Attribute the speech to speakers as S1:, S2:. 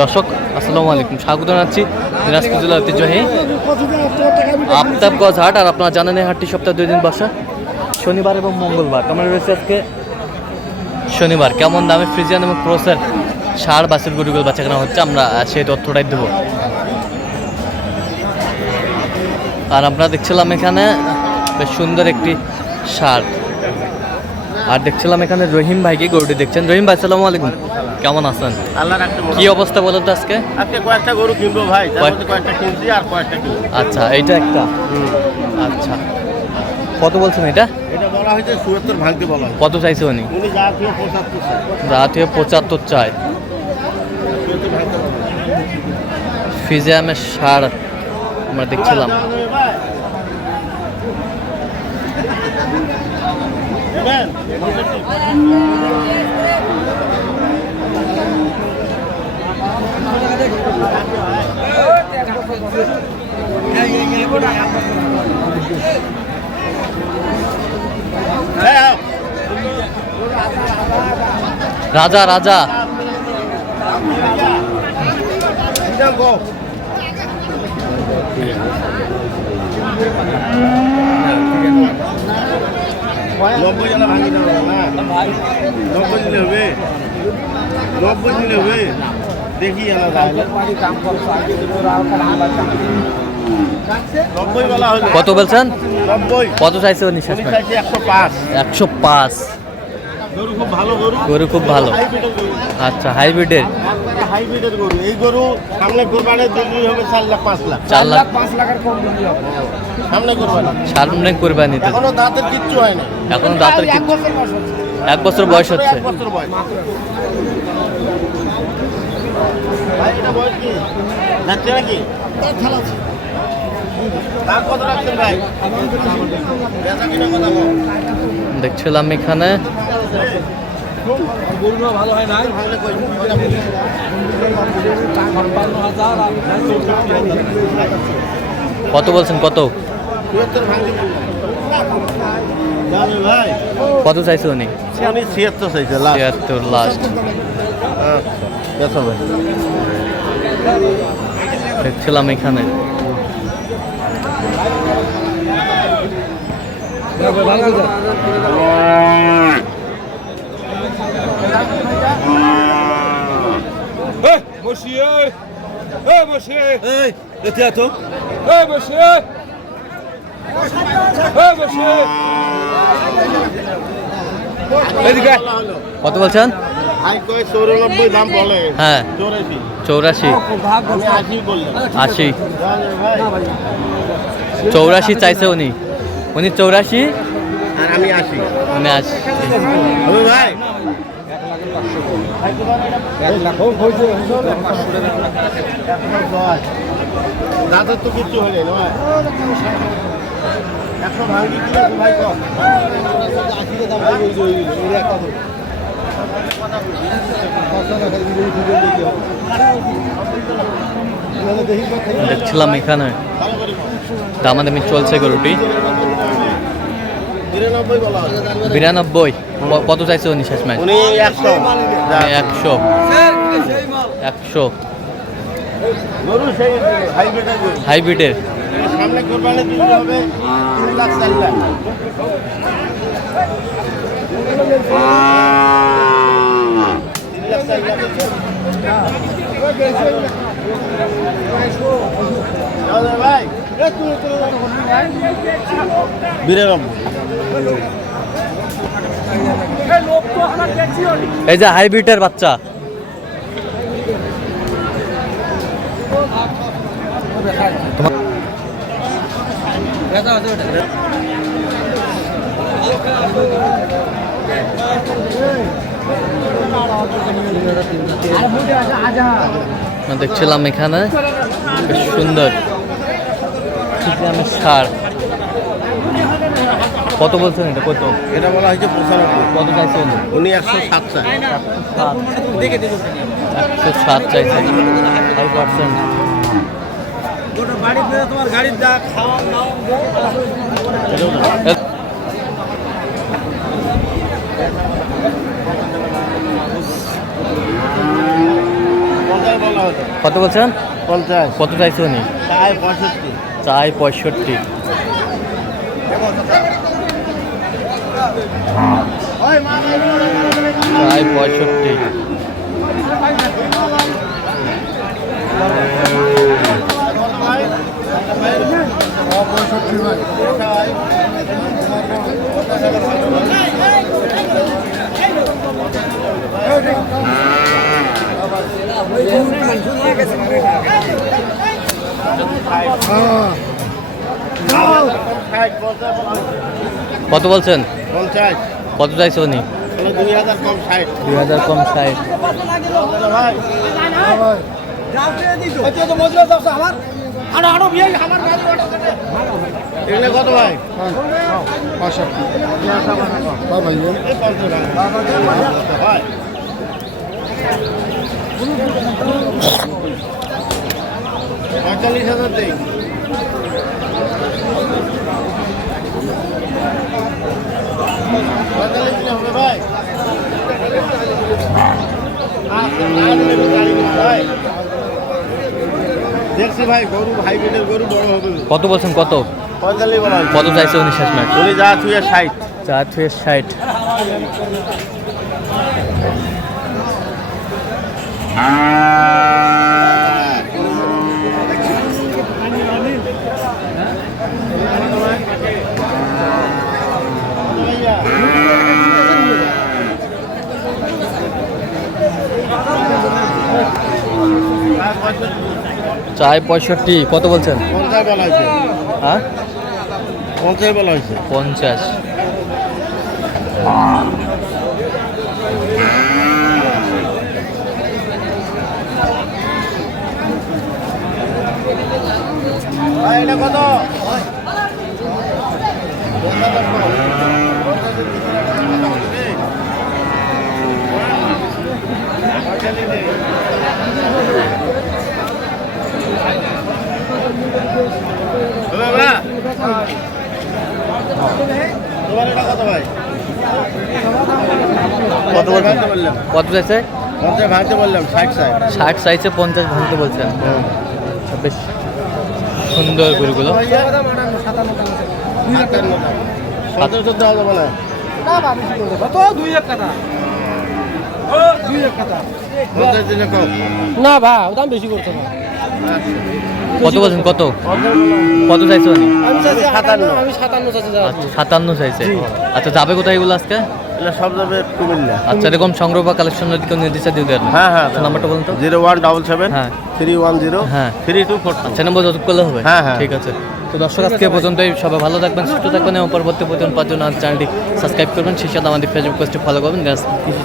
S1: দর্শক, আসসালামু আলাইকুম। স্বাগত জানাচ্ছি দিনাজপুর জেলার ঐতিহ্যবাহী আফতাবগঞ্জ হাট। আর আপনারা জানেন এই হাটটি সপ্তাহে দুই দিন বসা। শনিবার এবং মঙ্গলবার। কেমন রয়েছে আজকে শনিবার। কেমন দামে ফ্রিজিয়ান এবং ক্রোসের সার বাসের গরুগুলো বাচ্চা কেনা হচ্ছে, আমরা সেই তথ্যটাই দেবো। আর আমরা দেখছিলাম এখানে বেশ সুন্দর একটি সার। আর দেখছিলাম এখানে রহিম ভাইকে গরুটি দেখছেন? রহিম ভাই সালামু আলাইকুম। কেমন আছেন?
S2: আল্লাহ রাখতে
S1: কি অবস্থা বলুন তো আজকে?
S2: আজকে কয়েকটা গরু কিনবো ভাই কয়েকটা কিনছি আর কয়েকটা কিনবো।
S1: আচ্ছা এইটা একটা? আচ্ছা। কত বলছেন এটা?
S2: এটা বলা হয়েছে সুয়াত্তর ভাঙতে বলা
S1: কত চাইছে উনি?
S2: উনি জাতীয় পঁচাত্তর চাই
S1: জাতীয় পঁচাত্তর চাই ফিজিয়ামের সার আমরা দেখছিলাম।
S2: নেবেন? এই আও।
S1: রাজা রাজা.
S2: নব্বই জনা ভাঙি দেবো না নব্বই দিলে হবে। নব্বই দেখি নব্বই বলা হলো
S1: কত বলছেন? কত চাইছে উনি
S2: একশো পাঁচ।
S1: একশো পাঁচ।
S2: গরু খুব ভালো
S1: আচ্ছা হাইব্রিডের?
S2: হাইব্রিডের গরু। এই গরু সামনে কোরবানের দিল্লি হবে চার লাখ পাঁচ লাখ।
S1: চার লাখ।
S2: সামনে কোরবানি।
S1: সামনে করবে
S2: এখনও দাঁতের কিচ্ছু হয় না
S1: এখন দাঁতের এক বছর বয়স হচ্ছে।
S2: এক বছর বয়স ভাই এটা বয়স কি? যাচ্ছে নাকি?
S1: দেখছিলাম এখানে। কত বলছেন কত? কত চাইছে উনি?
S2: আমি ছিয়াত্তর চাইছে লাস্ট
S1: ছিয়াত্তর লাস্ট দেখছিলাম এখানে।
S3: Monsieur! Hey, monsieur!
S2: এই এতে আছো?
S3: Hey, monsieur! Hey, monsieur!
S1: কত বলছেন?
S2: হাই কয় চৌরানব্বই দাম বলে।
S1: হ্যাঁ।
S2: চৌরাশি। আশি।
S1: চৌরাশি চাইছে উনি। উনি চৌরাশি।
S2: আর আমি আসি
S1: উনি আশি।
S2: ভাই। দাদা তো কিচ্ছু হয়নি না ভাই। একশো ভাঙি ভাই কম। আশিতে দাম
S1: দেখছিলাম এখানে। দামাদামি চলছে গরুটি। বিরানব্বই। কত চাইছে উনি শেষ ম্যাচ?
S2: একশো।
S1: একশো।
S2: হাইব্রিডের। সামনে
S1: এই যে হাইব্রিডের বাচ্চা। দেখছিলাম এখানে। বেশ সুন্দর। আমি সার কত বলছেন এটা? কত?
S2: এটা বলা হয়েছে পঁচানব্বই।
S1: কত চাইছে উনি
S2: একশো সাত চায়
S1: একশো সাত চাইছে ফাইভ পার্সেন্ট
S2: তোমার গাড়ির যা খাওয়া পঞ্চাশ পঞ্চাশ বলা হতো
S1: কত বলছেন
S2: পঞ্চাশ
S1: কত চাইছে উনি
S2: চাই পঁয়ষট্টি
S1: চাই পঁয়ষট্টি চাই পঁয়ষট্টি কত বলছেন? কত চাইছে উনি?
S2: দুই হাজার কম ষাট।
S1: দুই হাজার কম ষাট।
S2: ভাই? কত। ভাই। পঁয়তাল্লিশ হাজার পঁয়তাল্লিশ হবে ভাই ভাই। দেখছি ভাই গরু গরু বড় হবে
S1: কত বলছেন কত?
S2: পঁয়তাল্লিশ
S1: কত চাইছে উনি শেষ ম্যাচ?
S2: উনি যা ছুঁয়ে ষাট।
S1: চার থেকে ষাট। চাই পঁয়ষট্টি কত বলছেন?
S2: পঞ্চাশ বলা হয়েছে।
S1: হ্যাঁ?
S2: পঞ্চাশ বলা হয়েছে।
S1: পঞ্চাশ
S2: ভাই এটা কত তোমার এটা কত ভাই
S1: কত বলছেন? কত চাইছে
S2: পঞ্চাশ ভাঙতে বললাম ষাট ষাট।
S1: ষাট চাইছে পঞ্চাশ ভাঙতে বলছেন? বেশ সুন্দর গরুগুলো।
S2: সতেরো চোদ্দ বলে
S4: না ভাই দাম বেশি করতে না
S1: কত বলছেন? কত? কত চাইছে উনি?
S2: সাতান্ন।
S4: সাতান্ন আমি সাতান্ন চাচ্ছি
S1: আচ্ছা সাতান্ন চাইছে। আচ্ছা যাবে কোথায় এগুলো আজকে?
S2: এগুলো সব যাবে কুমিল্লা।
S1: আচ্ছা এরকম সংগ্রহ বা কালেকশন যদি কেউ নির্দিষ্ট দিয়ে দেন।
S2: হ্যাঁ হ্যাঁ
S1: আচ্ছা, নাম্বারটা বলুন তো।
S2: জিরো ওয়ান ডাবল সেভেন
S1: হ্যাঁ।
S2: থ্রি ওয়ান জিরো
S1: হ্যাঁ।
S2: থ্রি টু ফোর
S1: আচ্ছা নম্বর যত করলে হবে?
S2: হ্যাঁ, হ্যাঁ।
S1: ঠিক আছে। তো দর্শক আজকে পর্যন্তই। সবাই ভালো থাকবেন সুস্থ থাকবেন এবং পরবর্তী পর্যন্ত পাঁচজন চ্যানেলটি সাবস্ক্রাইব করবেন। সেই সাথে আমাদের ফেসবুক পেজটি ফলো করবেন। গ্যাস কৃষি